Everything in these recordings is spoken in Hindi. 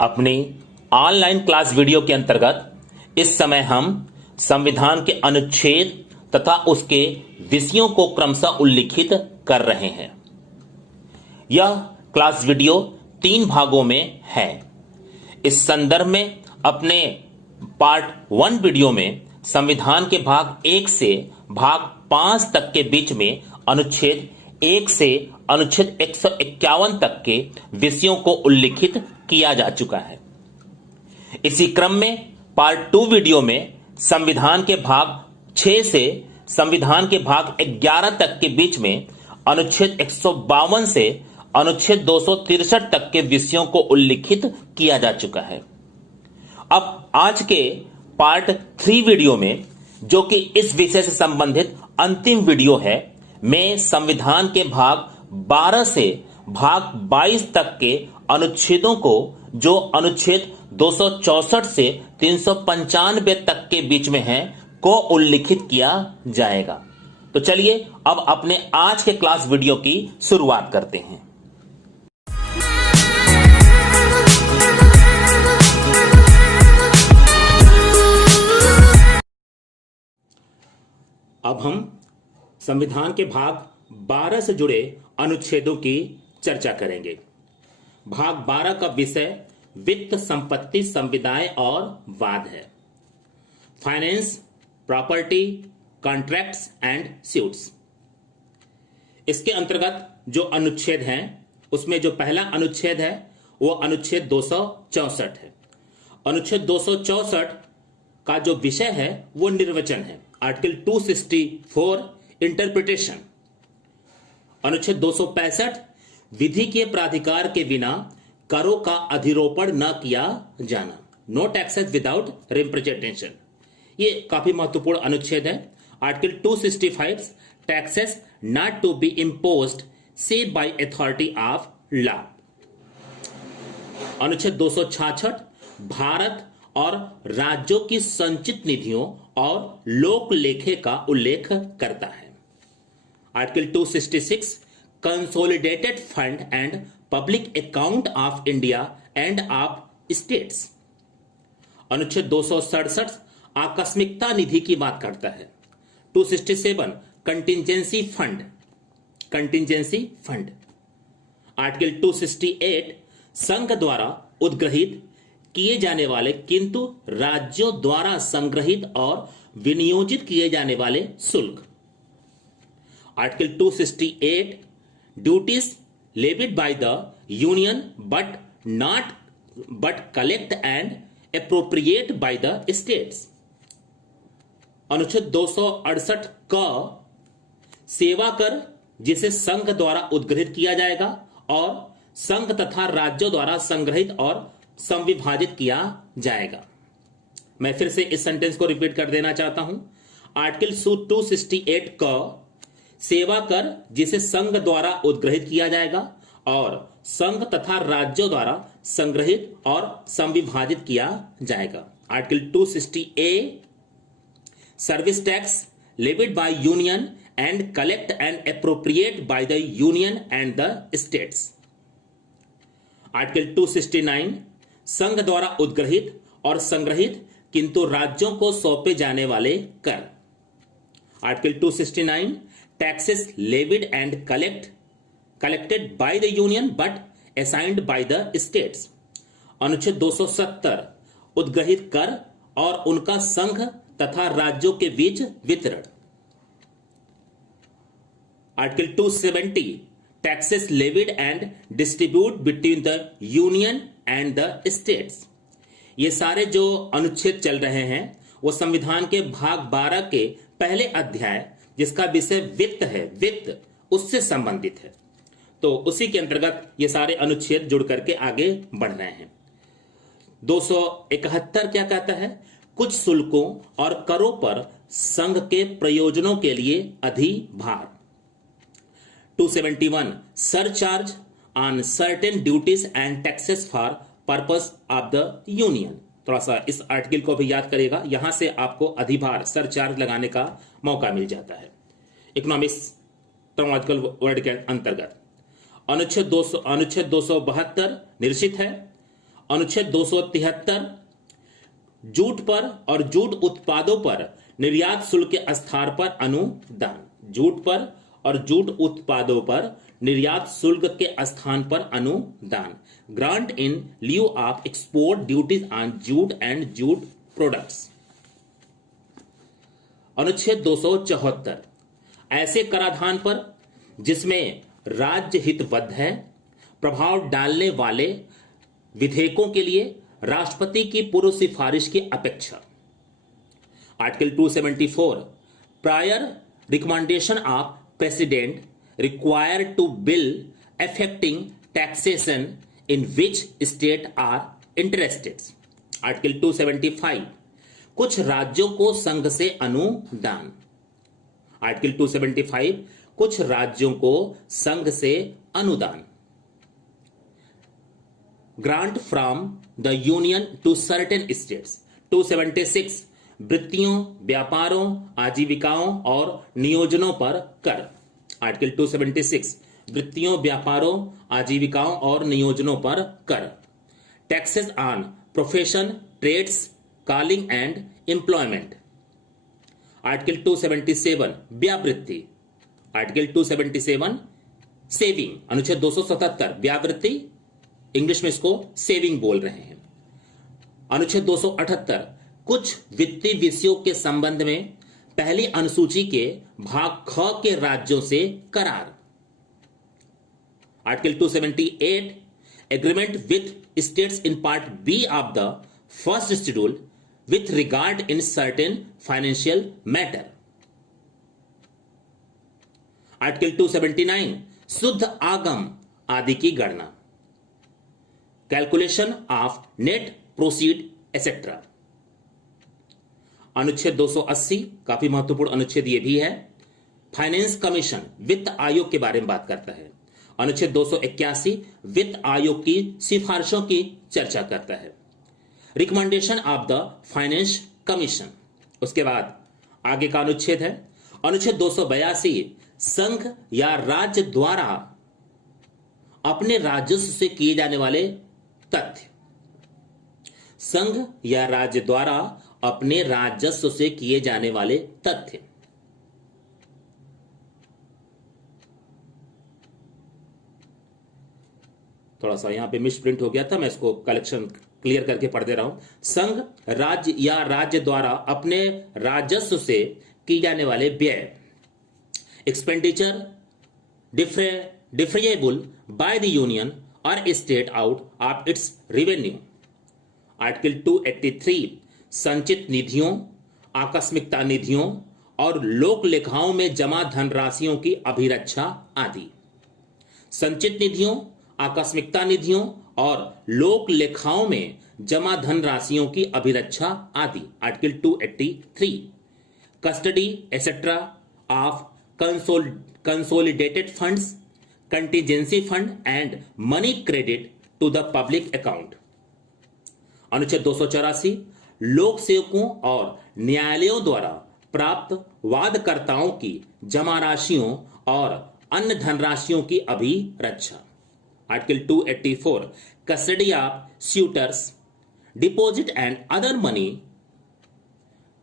अपनी ऑनलाइन क्लास वीडियो के अंतर्गत इस समय हम संविधान के अनुच्छेद तथा उसके विषयों को क्रमशः उल्लिखित कर रहे हैं। यह क्लास वीडियो 3 भागों में है। इस संदर्भ में अपने पार्ट 1 वीडियो में संविधान के भाग 1 से भाग 5 तक के बीच में अनुच्छेद 1 से अनुच्छेद 151 तक के विषयों को उल्लिखित किया जा चुका है। इसी क्रम में पार्ट 2 वीडियो में संविधान के भाग 6 से संविधान के भाग 11 तक के बीच में अनुच्छेद 152 से अनुच्छेद 263 तक के विषयों को उल्लिखित किया जा चुका है। अब आज के पार्ट 3 वीडियो में, जो कि इस विषय से संबंधित अंतिम वीडियो है, मैं संविधान के भाग 12 से भाग 22 तक के अनुच्छेदों को, जो अनुच्छेद 264 से 395 तक के बीच में है, को उल्लिखित किया जाएगा। तो चलिए अब अपने आज के क्लास वीडियो की शुरुआत करते हैं। अब हम संविधान के भाग 12 से जुड़े अनुच्छेदों की चर्चा करेंगे। भाग 12 का विषय वित्त, संपत्ति, संविदाएं और वाद है। Finance, property, contracts and suits. इसके अंतर्गत जो अनुच्छेद हैं, उसमें जो पहला अनुच्छेद है वो अनुच्छेद 264 है। अनुच्छेद 264 का जो विषय है वो निर्वचन है। Article 264 interpretation. अनुच्छेद 265 विधि के प्राधिकार के बिना करों का अधिरोपण न किया जाना, नो टैक्सेस विदाउट रिप्रेजेंटेशन। ये काफी महत्वपूर्ण अनुच्छेद है। Article 265 taxes not to be imposed save by authority of law. अनुच्छेद 266 भारत और राज्यों की संचित निधियों और लोक लेखे का उल्लेख करता है। Article 266 consolidated fund and public account of India end of states. अनुच्छेद 267 आकस्मिकता निधि की बात करता है। 267 contingency fund, contingency fund. Article 268 संघ द्वारा उद्ग्रहित किए जाने वाले किंतु राज्यों द्वारा संग्रहित और विनियोजित किए जाने वाले शुल्क। Article 268 duties levied bye the union but collect and appropriate by the states. अनुच्छेद 268 क सेवा कर, जिसे संघ द्वारा उद्ग्रहित किया जाएगा और संघ तथा राज्यों द्वारा संग्रहित और संविभाजित किया जाएगा। मैं फिर से इस सेंटेंस को रिपीट कर देना चाहता हूं। आर्टिकल 268 क सेवा कर, जिसे संघ द्वारा उद्ग्रहित किया जाएगा और संघ तथा राज्यों द्वारा संग्रहित और संविभाजित किया जाएगा। Article 260A service tax levied by union and collect and appropriate bye the union and the states. Article 269 संघ द्वारा उद्ग्रहित और संग्रहित किंतु राज्यों को सौंपे जाने वाले कर। Article 269 taxes levied and collected by the union but assigned by the states. अनुच्छेद 270 उद्ग्रहित कर और उनका संघ तथा राज्यों के बीच वितरण। Article 270 taxes levied and distribute between the union and the states. ये सारे जो अनुच्छेद चल रहे हैं वो संविधान के भाग 12 के पहले अध्याय, जिसका विषय वित्त है, वित्त, उससे संबंधित है। तो उसी के अंतर्गत ये सारे अनुच्छेद जुड़ करके आगे बढ़ रहे हैं। 271 क्या कहता है? कुछ शुल्कों और करों पर संघ के प्रयोजनों के लिए अधिभार। 271 surcharge on certain duties and taxes for purpose of the union. थोड़ा सा इस आर्टिकल को भी याद करेगा, यहां से आपको अधिभार, सरचार्ज लगाने का मौका मिल जाता है इकोनॉमिक्स टर्मोलॉजिकल वर्ड के अंतर्गत। अनुच्छेद 272 निश्चित है अनुच्छेद 273 जूट पर और जूट उत्पादों पर निर्यात शुल्क के स्थान पर अनुदान। जूट पर और जूट उत्पादों पर निर्यात शुल्क के स्थान पर अनुदान। Grant in लिeu of export duties on jute and jute products. अनुच्छेद 274 ऐसे कराधान पर जिसमें राज्य हितबद्ध है, प्रभाव डालने वाले विधेयकों के लिए राष्ट्रपति की पूर्व सिफारिश की अपेक्षा। Article 274 prior recommendation of president required to bill affecting taxation in which state are interested. Article 275 कुछ राज्यों को संघ से अनुदान। आर्टिकल 275 कुछ राज्यों को संघ से अनुदान। Grant from the union to certain states. 276 वृत्तियों, व्यापारों, आजीविकाओं और नियोजनों पर कर। आर्टिकल 276 वृत्तियों, व्यापारों, आजीविकाओं और नियोजनों पर कर। Taxes on profession, trades, calling and employment. Article 277 व्यावृत्ति। Article 277 saving. अनुच्छेद 277 व्यावृत्ति, इंग्लिश में इसको सेविंग बोल रहे हैं। अनुच्छेद 278 कुछ वित्तीय विषयों के संबंध में पहली अनुसूची के भाग ख के राज्यों से करार। Article 278 agreement with states in part B of the first schedule with regard in certain financial matter. Article 279 शुद्ध आगम आदि की गणना। Calculation of net proceed etcetera. अनुच्छेद 280 काफी महत्वपूर्ण अनुच्छेद यह भी है। फाइनेंस कमीशन वित्त आयोग के बारे में बात करता है। अनुच्छेद 281 वित्त आयोग की सिफारिशों की चर्चा करता है। Recommendation of the finance commission. उसके बाद आगे का अनुच्छेद है अनुच्छेद 282 संघ या राज्य द्वारा अपने राजस्व से किए जाने वाले तथ्य। संघ या राज्य द्वारा अपने राजस्व से किए जाने वाले तथ्य। थोड़ा सा यहां पे मिसप्रिंट हो गया था, मैं इसको कलेक्शन क्लियर करके पढ़ दे रहा हूं। संघ, राज्य या राज्य द्वारा अपने राजस्व से किए जाने वाले व्यय। Expenditure defrayable by the union और state out of its revenue. Article 283 संचित निधियों, आकस्मिकता निधियों और लोक लेखाओं में जमा धनराशियों की अभिरक्षा आदि। संचित निधियों, आकस्मिकता निधियों और लोक लेखाओं में जमा धनराशियों की अभिरक्षा आदि। Article 283 custody etcetera of consolidated funds, contingency fund and money credit to the public account. अनुच्छेद 284 लोक सेवकों और न्यायालयों द्वारा प्राप्त वादकर्ताओं की जमा राशियों और अन्य धनराशियों की अभिरक्षा। Article 284 custody of suitors, deposit and other money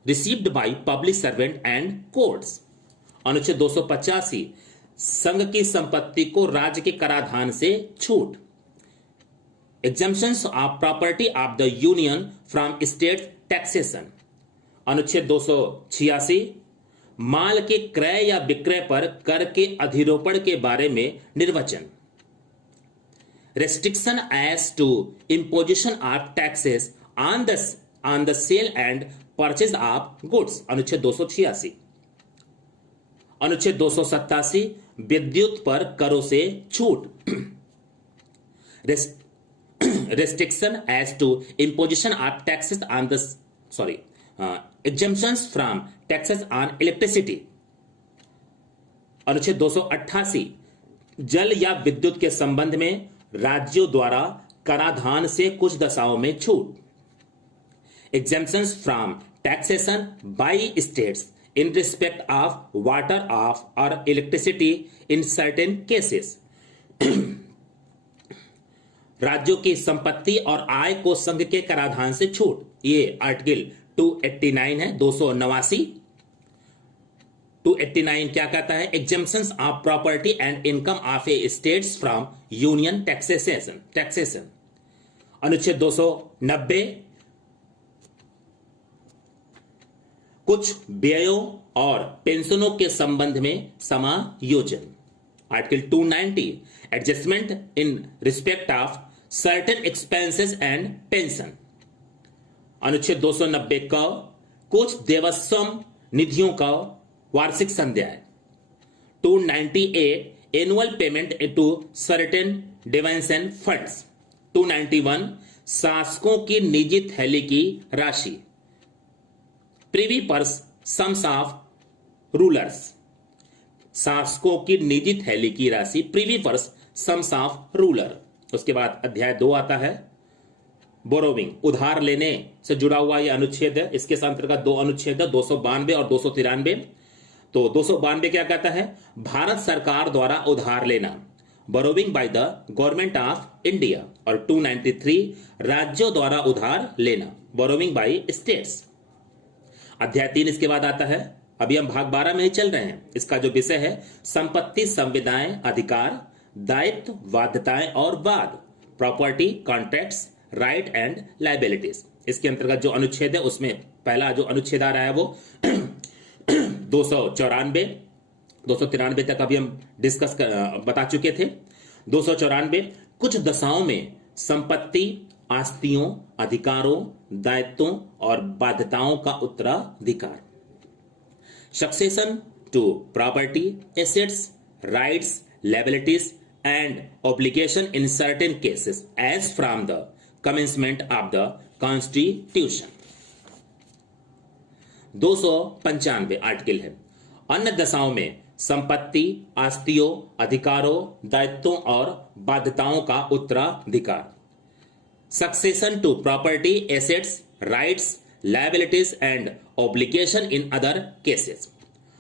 received by public servant and courts। अनुच्छेद 285 संघ की संपत्ति को राज्य के कराधान से छूट। Exemptions of property of the union from state taxation। अनुच्छेद 286 माल के क्रय या विक्रय पर कर के अधिरोपण के बारे में निर्वचन। Restriction as to imposition of taxes on the sale and purchase of goods। अनुच्छेद 286। अनुच्छेद 287 विद्युत पर करों से छूट। Restriction as to imposition of taxes on the exemptions from taxes on electricity। अनुच्छेद 288 जल या विद्युत के संबंध में राज्यों द्वारा कराधान से कुछ दशाओं में छूट। Exemptions from taxation by states in respect of water of or electricity in certain cases। राज्यों की संपत्ति और आय को संघ के कराधान से छूट, ये आर्टिकल 289 है, 289। 289 क्या कहता है? Exemptions of property and income of a states from union taxation. अनुच्छेद 290 कुछ व्ययों और पेंशनों के संबंध में समायोजन। Article 290 adjustment in respect of certain expenses and pension. अनुच्छेद 290 का कुछ देवस्थम निधियों का वार्षिक संध्याय। 298 annual payment to certain Devaswom funds. 291 शासकों की निजी थैली की राशि, privy purse sums of rulers. शासकों की निजी थैली की राशि, privy purse sums of ruler. उसके बाद अध्याय 2 आता है, बोरोविंग, उधार लेने से जुड़ा हुआ यह अनुच्छेद है। इसके अंतर्गत 2 अनुच्छेद है, 292 और 293। तो 292 क्या कहता है? भारत सरकार द्वारा उधार लेना, borrowing by the government of India. और 293 राज्यों द्वारा उधार लेना, बोरोविंग बाय स्टेट्स। अध्याय 3 इसके बाद आता है। अभी हम भाग 12 में ही चल रहे हैं। इसका जो विषय है संपत्ति, संविदाएं, अधिकार, दायित्व, बाध्यताएं और वाद, property, contracts, right and liabilities. इसके अंतर्गत जो अनुच्छेद है उसमें पहला जो अनुच्छेद आ रहा है वो 294, 293 तक अभी हम बता चुके थे। 294 कुछ दशाओं में संपत्ति, आस्तियों, अधिकारों, दायित्वों और बाध्यताओं का उत्तराधिकार। Succession to property, assets, rights, liabilities and obligation in certain cases as from the commencement of the constitution. 295 article है, अन्य दशाओं में संपत्ति, आस्तियों, अधिकारों, दायित्वों और बाध्यताओं का उत्तराधिकार। Succession to property, assets, rights, liabilities and obligation in other cases.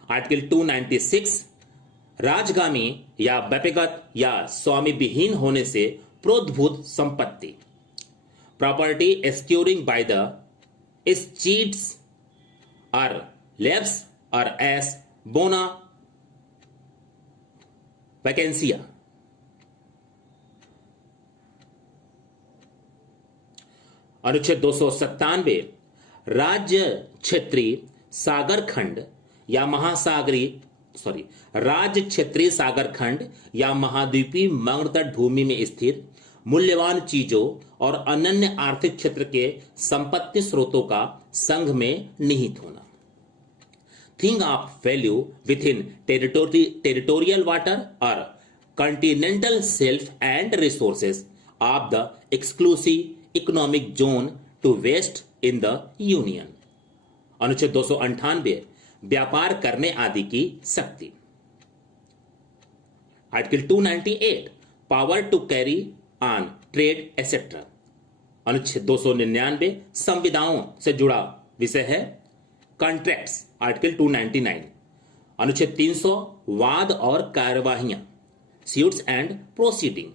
Article 296 राजगामी या व्यक्तिगत या स्वामी विहीन होने से प्रोद्भूत संपत्ति, property accruing by the estates और लैब्स और एस बोना वैकेंसिया। अनुच्छेद 297 राज्य क्षेत्रीय सागर खंड या राज्य क्षेत्रीय सागर खंड या महाद्वीपीय मग्न तट भूमि में स्थित मूल्यवान चीजों और अनन्य आर्थिक क्षेत्र के संपत्ति स्रोतों का संघ में निहित होना। Thing of value within territorial water और continental shelf and resources of the exclusive economic zone to vest in the union. अनुच्छेद 298 व्यापार करने आदि की शक्ति। Article 298 power to carry on trade etcetera. अनुच्छेद 299 संविदाओं से जुड़ा विषय है कॉन्ट्रैक्ट्स। आर्टिकल 299 अनुच्छेद 300 वाद और कार्यवाहियां, स्यूट्स एंड प्रोसीडिंग।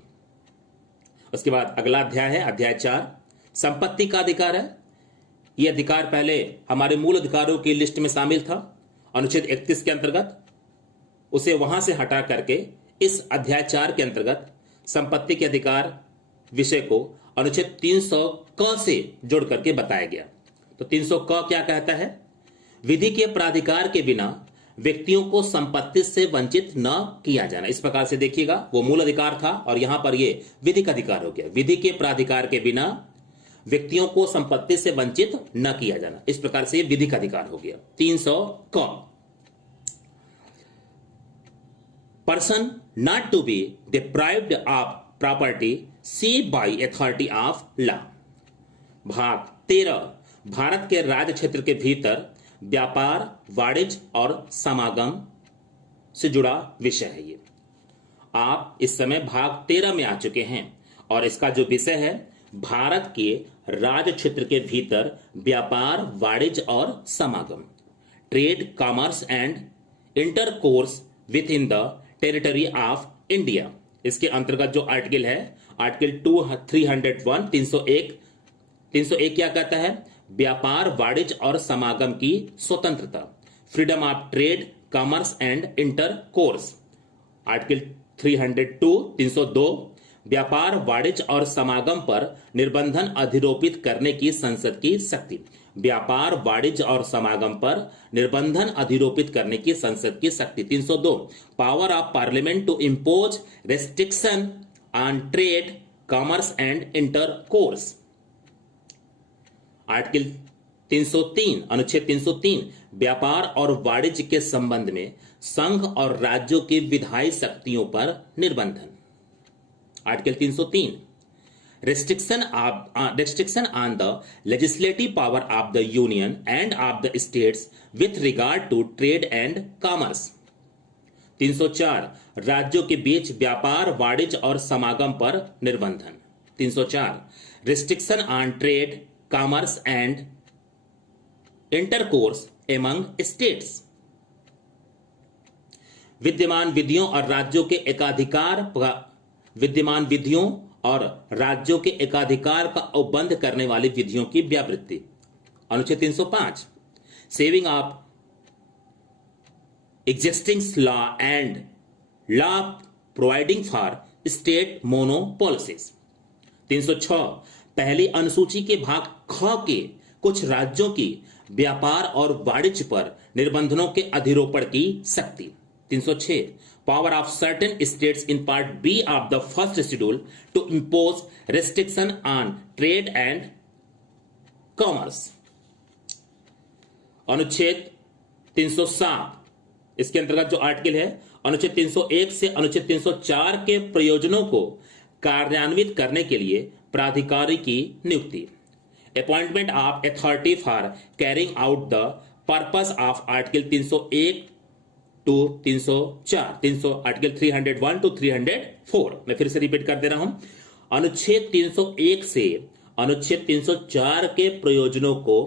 उसके बाद अगला अध्याय है अध्याय 4 संपत्ति का अधिकार है। यह अधिकार पहले हमारे मूल अधिकारों की लिस्ट में शामिल था। अनुच्छेद 31 के अंतर्गत उसे वहां से हटा करके इस अध्याय 4 के अंतर्गत संपत्ति के अधिकार विषय को अनुच्छेद 300 क से जोड़ करके बताया गया। तो 300 क क्या कहता है? विधि के प्राधिकार के बिना व्यक्तियों को संपत्ति से वंचित न किया जाना। इस प्रकार से देखिएगा, वो मूल अधिकार था और यहां पर ये विधिक अधिकार हो गया। विधि के प्राधिकार के बिना व्यक्तियों को संपत्ति से वंचित न किया जाना, इस प्रकार से ये विधिक अधिकार हो गया। 300 क person not to be deprived of property save by authority of law. भाग 13 भारत के राज्य क्षेत्र के भीतर व्यापार, वाणिज्य और समागम से जुड़ा विषय है। ये आप इस समय भाग 13 में आ चुके हैं और इसका जो विषय है भारत के राज्य क्षेत्र के भीतर व्यापार, वाणिज्य और समागम, trade, commerce and intercourse with in the territory of India. इसके अंतर्गत जो आर्टिकल है आर्टिकल 301 301 क्या कहता है? व्यापार, वाणिज्य और समागम की स्वतंत्रता, freedom of trade, commerce and intercourse. Article 302 व्यापार, वाणिज्य और समागम पर निर्बंधन अधिरोपित करने की संसद की शक्ति। व्यापार, वाणिज्य और समागम पर निर्बंधन अधिरोपित करने की संसद की शक्ति। 302 power of parliament to impose restriction on trade, commerce and intercourse. Article 303 अनुच्छेद 303 व्यापार और वाणिज्य के संबंध में संघ और राज्यों की विधायी शक्तियों पर निर्बंधन। Article 303 restriction on the legislative power of the union and of the states with regard to trade and commerce। 304 राज्यों के बीच व्यापार, वाणिज्य और समागम पर निर्बंधन। 304 restriction on trade, commerce and intercourse among states। विद्यमान विधियों और राज्यों के एकाधिकार का उपबंध करने वाली विधियों की व्यावृत्ति। अनुच्छेद 305 saving of existing law and law providing for state monopolies. 306 पहली अनुसूची के भाग ख के कुछ राज्यों की व्यापार और वाणिज्य पर निबंधनों के अधिरोपण की शक्ति। 306 power of certain states in part B of the first schedule to impose restriction on trade and commerce. अनुच्छेद 307 इसके अंतर्गत जो आर्टिकल है, अनुच्छेद 301 से अनुच्छेद 304 के प्रयोजनों को कार्यान्वित करने के लिए प्राधिकारी की नियुक्ति। Appointment of authority for carrying out the purpose of article 301 to 304 article 301 to 304। मैं फिर से रिपीट कर दे रहा हूं। अनुच्छेद 301 से अनुच्छेद 304 के प्रयोजनों को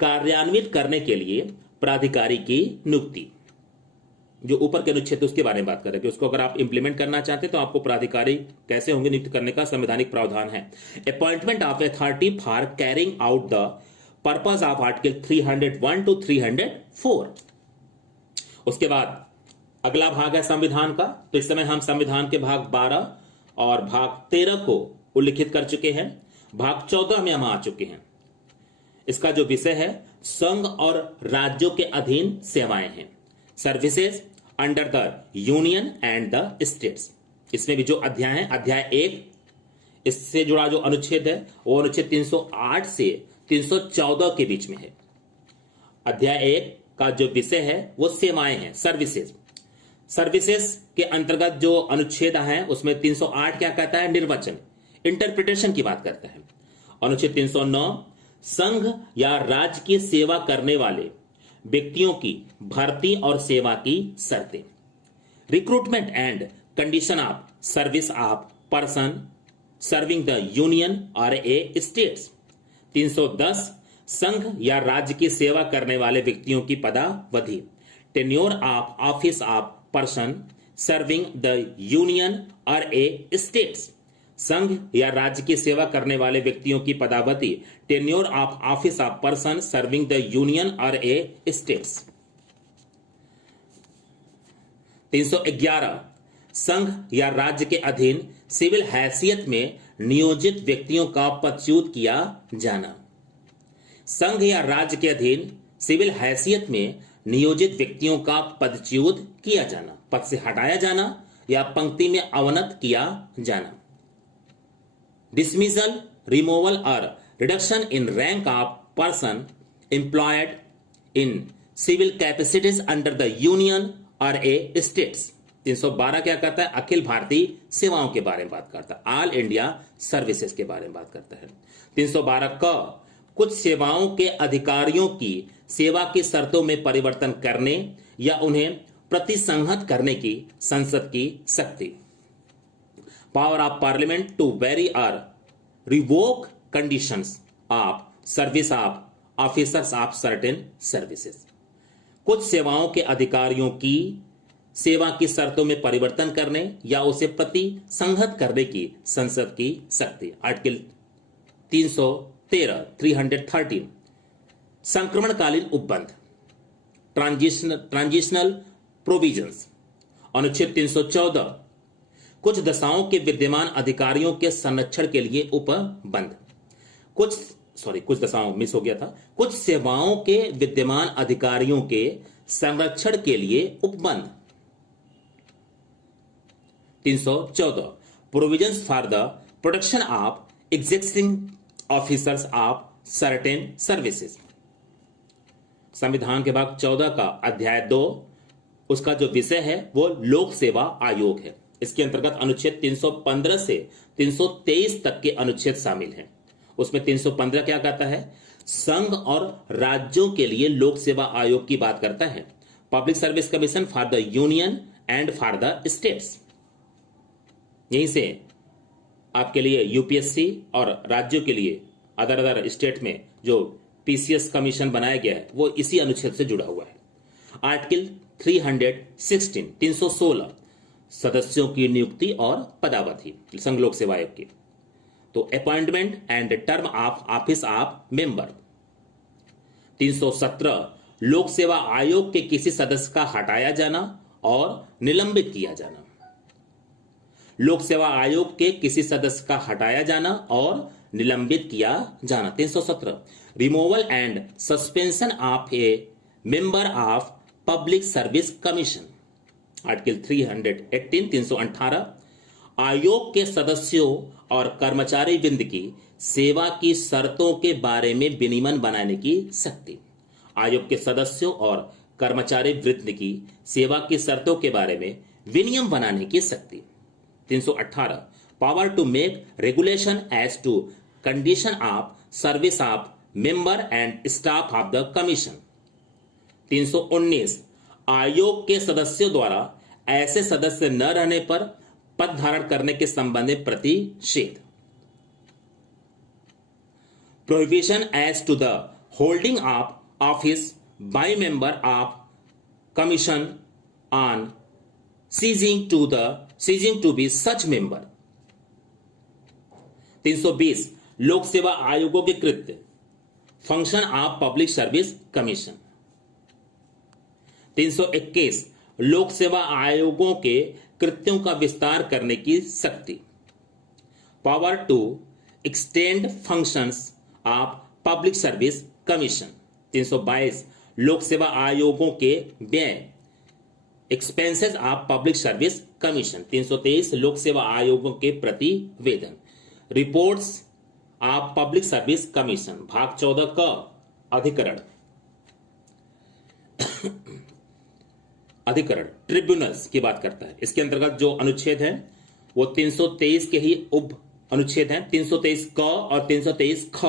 कार्यान्वित करने के लिए प्राधिकारी की नियुक्ति। जो ऊपर के अनुच्छेद उसके बारे में बात कर रहे हैं कि उसको अगर आप इंप्लीमेंट करना चाहते हैं तो आपको प्राधिकारी कैसे होंगे नियुक्त करने का संवैधानिक प्रावधान है। Appointment of authority for carrying out the purpose of article 301 to 304। उसके बाद अगला भाग है संविधान का। तो इस समय हम संविधान के भाग 12 और भाग 13 को उल्लिखित कर चुके हैं। भाग 14 में हम आ चुके हैं। इसका जो विषय है संघ और राज्यों के अधीन सेवाएं हैं, services under the union and the states. इसमें भी जो अध्याय है, अध्याय 1 इससे जुड़ा जो अनुच्छेद है वो अनुच्छेद 308 से 314 के बीच में है। अध्याय 1 का जो विषय है वो सेवाएं हैं, सर्विसेज। सर्विसेज के अंतर्गत जो अनुच्छेद है उसमें 308 क्या कहता है? निर्वचन, इंटरप्रिटेशन की बात करता है। अनुच्छेद 309 संघ या राज्य की सेवा करने वाले व्यक्तियों की भर्ती और सेवा की शर्तें। Recruitment and condition of service of person serving the union और ए स्टेट्स। 310 संघ या राज्य की सेवा करने वाले व्यक्तियों की पदावधि। Tenure of office of person serving the union और ए स्टेट्स। संघ या राज्य की सेवा करने वाले व्यक्तियों की पदावधि। Tenure of office of person serving the union और ए स्टेट्स। 311 संघ या राज्य के अधीन सिविल हैसियत में नियोजित व्यक्तियों का पदच्युत किया जाना। संघ या राज्य के अधीन सिविल हैसियत में नियोजित व्यक्तियों का पदच्युत किया जाना, पद से हटाया जाना या पंक्ति में अवनत किया जाना। डिसमिसल, रिमूवल और reduction in rank of person employed in civil capacities under the union और ए स्टेट्स। 312 क्या करता है? अखिल भारतीय सेवाओं के बारे में बात करता है, ऑल इंडिया सर्विसेज के बारे में बात करता है। 312 क कुछ सेवाओं के अधिकारियों की सेवा की शर्तों में परिवर्तन करने या उन्हें प्रतिसंहत करने की संसद की शक्ति। Power of parliament to vary और revoke conditions of service of officers of certain services. कुछ सेवाओं के अधिकारियों की सेवा की शर्तों में परिवर्तन करने या उसे प्रतिसंहत करने की संसद की शक्ति। आर्टिकल 313 संक्रमणकालीन उपबंध ट्रांजिशनल प्रोविजंस। अनुच्छेद 314 कुछ दशाओं के विद्यमान अधिकारियों के संरक्षण के लिए उपबंध। कुछ दशाओं मिस हो गया था। कुछ सेवाओं के विद्यमान अधिकारियों के संरक्षण के लिए उपबंध। 314 provisions for the protection of existing officers of certain services. संविधान के भाग 14 का अध्याय 2 उसका जो विषय है वो लोक सेवा आयोग है। इसके अंतर्गत अनुच्छेद 315 से 323 तक के अनुच्छेद शामिल हैं। उसमें 315 क्या कहता है? संघ और राज्यों के लिए लोक सेवा आयोग की बात करता है। Public service commission for the union and for the states. यहीं से आपके लिए यूपीएससी और राज्यों के लिए अदर स्टेट में जो पीसीएस कमीशन बनाया गया है वो इसी अनुच्छेद से जुड़ा हुआ है। आर्टिकल 316 सदस्यों की नियुक्ति और पदावधि संघ लोक सेवा आयोग की। तो appointment and term of office of member. 317 लोक सेवा आयोग के किसी सदस्य का हटाया जाना और निलंबित किया जाना। लोक सेवा आयोग के किसी सदस्य का हटाया जाना और निलंबित किया जाना। 317 removal and suspension of A member of public service commission. Article 318 आयोग के सदस्यों और कर्मचारी वृंद की सेवा की शर्तों के बारे में विनियमन बनाने की शक्ति। आयोग के सदस्यों और कर्मचारी वृंद की सेवा की शर्तों के बारे में विनियम बनाने की शक्ति। 318 power to make regulation as to condition of service of member and staff of the commission. 319 आयोग के सदस्यों द्वारा ऐसे सदस्य न रहने पर पद धारण करने के संबंध में प्रतिषेध। Prohibition as to the holding of office by member of commission on ceasing to be such member. 320 लोक सेवा आयोगों के कृत्य function of public service commission. 321 लोक सेवा आयोगों के कृत्यों का विस्तार करने की शक्ति। Power to extend functions of public service commission. 322 लोक सेवा आयोगों के व्यय expenses of public service commission. 323 लोक सेवा आयोगों के प्रतिवेदन reports of public service commission. भाग 14 का अधिकरण ट्रिब्यूनल्स की बात करता है। इसके अंतर्गत जो अनुच्छेद है वो 323 के ही उप अनुच्छेद हैं। 323 क और 323 ख।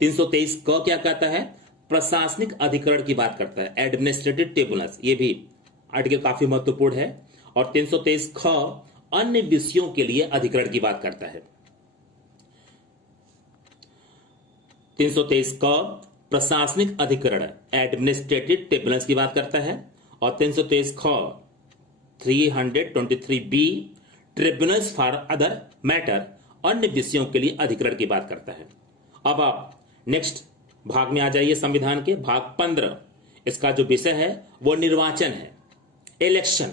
323 क क्या कहता है? प्रशासनिक अधिकरण की बात करता है, एडमिनिस्ट्रेटिव ट्रिब्यूनल्स। ये भी आर्टिकल काफी महत्वपूर्ण है। और 323 ख अन्य विषयों के लिए अधिकरण की बात करता है। 323 क प्रशासनिक अधिकरण एडमिनिस्ट्रेटिव ट्रिब्यूनल्स की बात करता है। और 323 ख 323 B tribunals for other matter अन्य विषयों के लिए अधिकरण की बात करता है। अब आप नेक्स्ट भाग में आ जाइए। संविधान के भाग 15 इसका जो विषय है वो निर्वाचन है, इलेक्शन।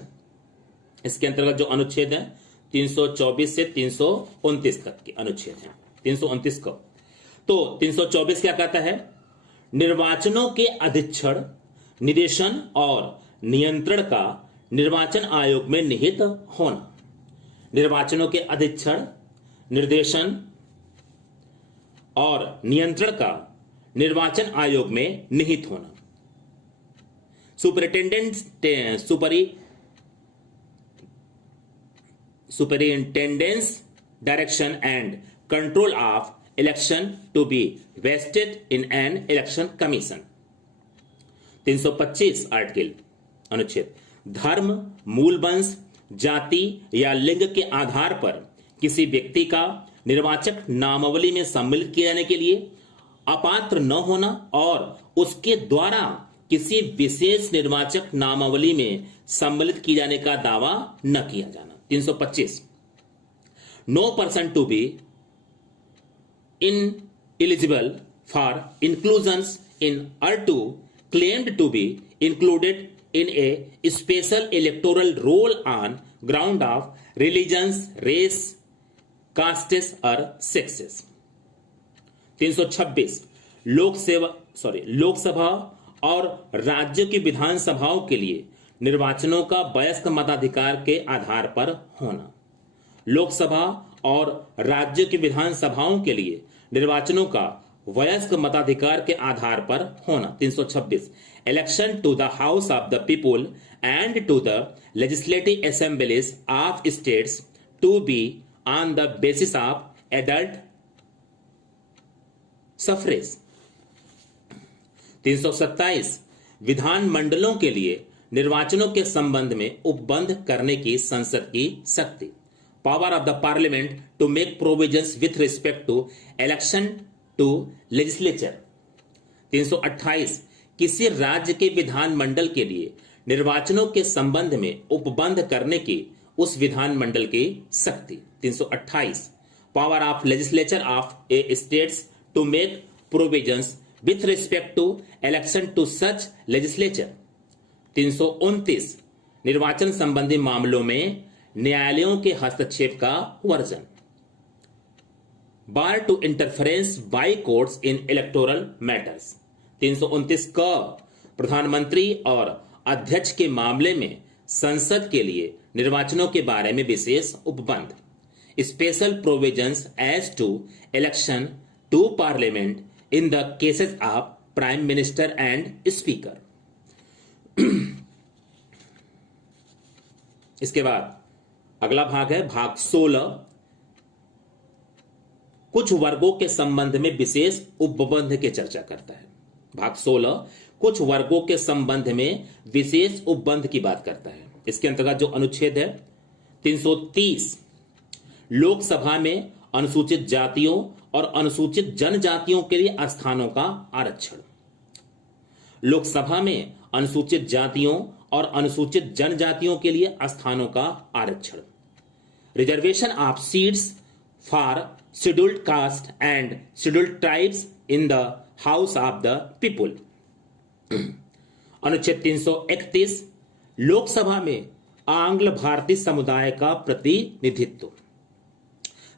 इसके अंतर्गत जो अनुच्छेद है 324 से 329 तक के अनुच्छेद हैं। 329 को तो 324 क्या कहता है? निर्वाचनों के अधीक्षण, निदेशन और नियंत्रण का निर्वाचन आयोग में निहित होना। निर्वाचनों के अधीक्षण, निर्देशन और नियंत्रण का निर्वाचन आयोग में निहित होना। Superintendence direction and control of election to be vested in an election commission. 325 article अनुच्छेद धर्म, मूल वंश, जाति या लिंग के आधार पर किसी व्यक्ति का निर्वाचक नामावली में सम्मिलित किए जाने के लिए अपात्र न होना और उसके द्वारा किसी विशेष निर्वाचक नामावली में सम्मिलित किए जाने का दावा न किया जाना। 325 no person to be in eligible for inclusions in or to claimed to be included in a special electoral roll on ground of religions, race, castes or sexes। 326 Lok Sabha और राज्यों की विधानसभाओं के लिए निर्वाचनों का वयस्क मताधिकार के आधार पर होना। लोकसभा और राज्यों की विधानसभाओं के लिए निर्वाचनों का वयस्क मताधिकार के आधार पर होना। 326 election to the house of the people and to the legislative assemblies of states to be on the basis of adult suffrage. 327 विधान मंडलों के लिए निर्वाचनों के संबंध में उपबंध करने की संसद की शक्ति। Power of the Parliament to make provisions with respect to election to legislature। 328 किसी राज्य के विधानमंडल के लिए निर्वाचनों के संबंध में उपबंध करने की उस विधानमंडल की शक्ति। 328 Power of legislature of a states to make provisions with respect to election to such legislature। 329 निर्वाचन संबंधी मामलों में न्यायालयों के हस्तक्षेप का वर्जन। Bar to interference by courts in electoral matters. 329 क प्रधानमंत्री और अध्यक्ष के मामले में संसद के लिए निर्वाचनों के बारे में विशेष उपबंध। Special provisions as to election to parliament in the cases of prime minister and speaker. इसके बाद अगला भाग है भाग 16 कुछ वर्गों के संबंध में विशेष उपबंध की चर्चा करता है। भाग 16 कुछ वर्गों के संबंध में विशेष उपबंध की बात करता है। इसके अंतर्गत जो अनुच्छेद है 330 लोकसभा में अनुसूचित जातियों और अनुसूचित जनजातियों के लिए स्थानों का आरक्षण। लोकसभा में अनुसूचित जातियों और अनुसूचित जनजातियों के लिए स्थानों का आरक्षण। Reservation of seats for scheduled caste and scheduled tribes in the house of the people. अनुच्छेद 331 लोकसभा में आंग्ल भारतीय समुदाय का प्रतिनिधित्व।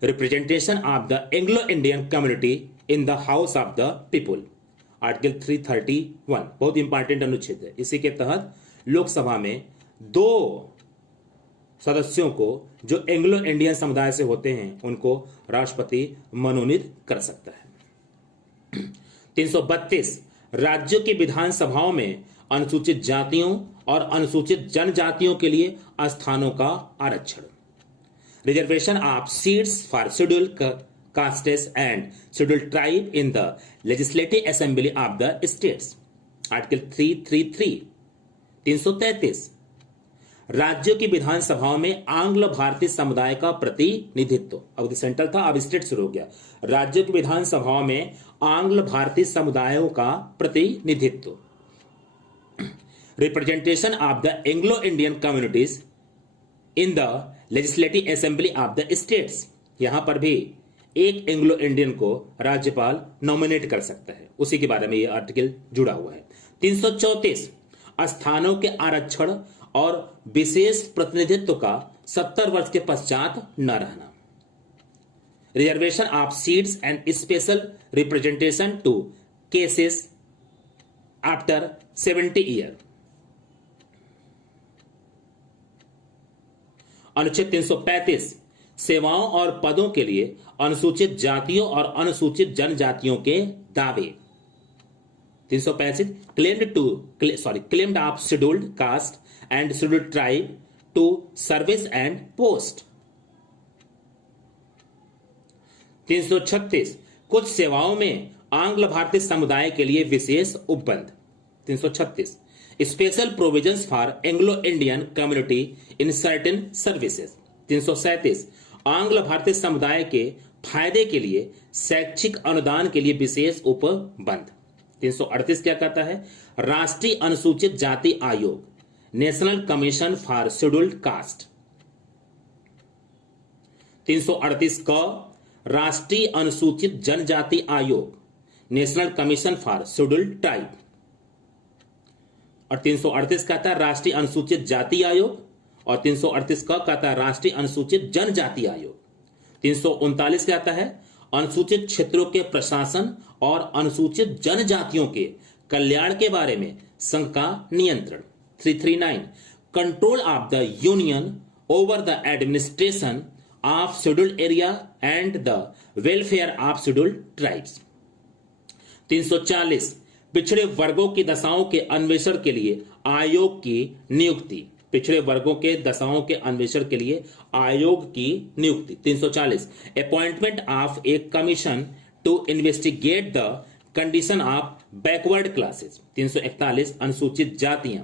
Representation of the Anglo Indian community in the house of the people. Article 331 बहुत इंपॉर्टेंट अनुच्छेद है। इसी के तहत लोकसभा में 2 सदस्यों को जो एंग्लो इंडियन समुदाय से होते हैं उनको राष्ट्रपति मनोनीत कर सकता है। 332 राज्यों की विधानसभाओं में अनुसूचित जातियों और अनुसूचित जनजातियों के लिए स्थानों का आरक्षण। Reservation of seats for scheduled castes and scheduled tribe in the legislative assembly of the states. Article 333। 333 राज्यों की विधानसभाओं में आंग्ल भारतीय समुदाय का प्रतिनिधित्व। अब सेंट्रल था, अब स्टेट शुरू हो गया। राज्यों की विधानसभाओं में आंग्ल भारतीय समुदायों का प्रतिनिधित्व। Representation of the Anglo Indian communities in the legislative assembly of the states. यहां पर भी एक एंग्लो इंडियन को राज्यपाल नॉमिनेट कर सकता है, उसी के बारे में यह आर्टिकल जुड़ा हुआ है। 334 स्थानों के आरक्षण और विशेष प्रतिनिधित्व का 70 वर्ष के पश्चात न रहना। Reservation of seats and special representation to cases after 70 year. अनुच्छेद 335 सेवाओं और पदों के लिए अनुसूचित जातियों और अनुसूचित जनजातियों के दावे। 335 claimed of scheduled caste and scheduled tribe to service and post. 336 कुछ सेवाओं में आंग्ल भारतीय समुदाय के लिए विशेष उपबंध। 336 special provisions for Anglo Indian community in certain services. 337 आंग्ल भारतीय समुदाय के फायदे के लिए शैक्षिक अनुदान के लिए विशेष उपबंध। 338 क्या कहता है? राष्ट्रीय अनुसूचित जाति आयोग national commission for scheduled caste. 338 क, राष्ट्रीय अनुसूचित जनजाति आयोग, national commission for scheduled tribe. और 338 कहता है राष्ट्रीय अनुसूचित जाति आयोग, और 338 क कहता है राष्ट्रीय अनुसूचित जनजाति आयोग। 339 कहता है अनुसूचित क्षेत्रों के प्रशासन और अनुसूचित जनजातियों के कल्याण के बारे में संघ का नियंत्रण। 339 control of the union over the administration of scheduled area and the welfare of scheduled tribes. 340 पिछड़े वर्गों की दशाओं के अन्वेषण के लिए आयोग की नियुक्ति। पिछड़े वर्गों के दशाओं के अन्वेषण के लिए आयोग की नियुक्ति। 340 appointment of a commission to investigate the condition of backward classes. 341 अनुसूचित जातियां।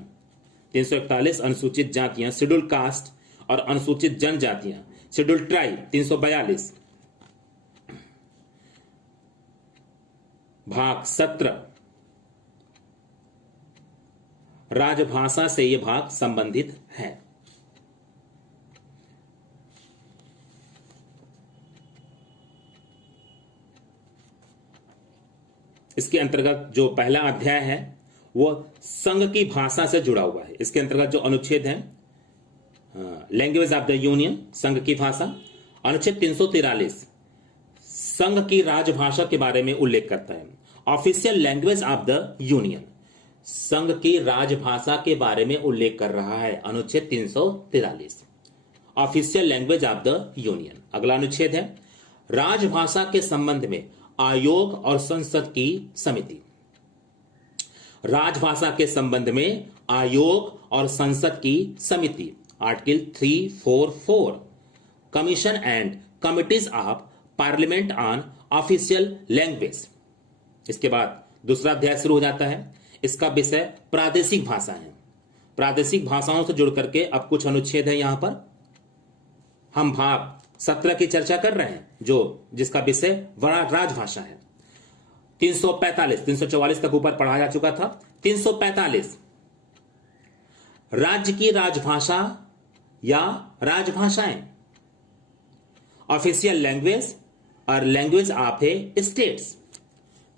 341 अनुसूचित जातियां शेड्यूल्ड कास्ट और अनुसूचित जनजातियां शेड्यूल्ड ट्राइब। 342 भाग 17 राजभाषा से यह भाग संबंधित है। इसके अंतर्गत जो पहला अध्याय है वह संघ की भाषा से जुड़ा हुआ है। इसके अंतर्गत जो अनुच्छेद है लैंग्वेज ऑफ द यूनियन, संघ की भाषा। अनुच्छेद 343 संघ की राजभाषा के बारे में उल्लेख करता है। Official language of the union, संघ की राजभाषा के बारे में उल्लेख कर रहा है अनुच्छेद 343, official language of the union. अगला अनुच्छेद है राजभाषा के संबंध में आयोग और संसद की समिति। राजभाषा के संबंध में आयोग और संसद की समिति। Article 344 commission and committees of parliament on official language. इसके बाद दूसरा अध्याय शुरू हो जाता है। इसका विषय प्रादेशिक भाषा है। प्रादेशिक भाषाओं से जुड़ करके अब कुछ अनुच्छेद है। यहां पर हम भाग 17 की चर्चा कर रहे हैं जिसका विषय राजभाषा है। 345 344 तक ऊपर पढ़ा जा चुका था। 345 राज्य की राजभाषा या राजभाषाएं, ऑफिशियल लैंग्वेज और लैंग्वेज ऑफ ए स्टेट्स।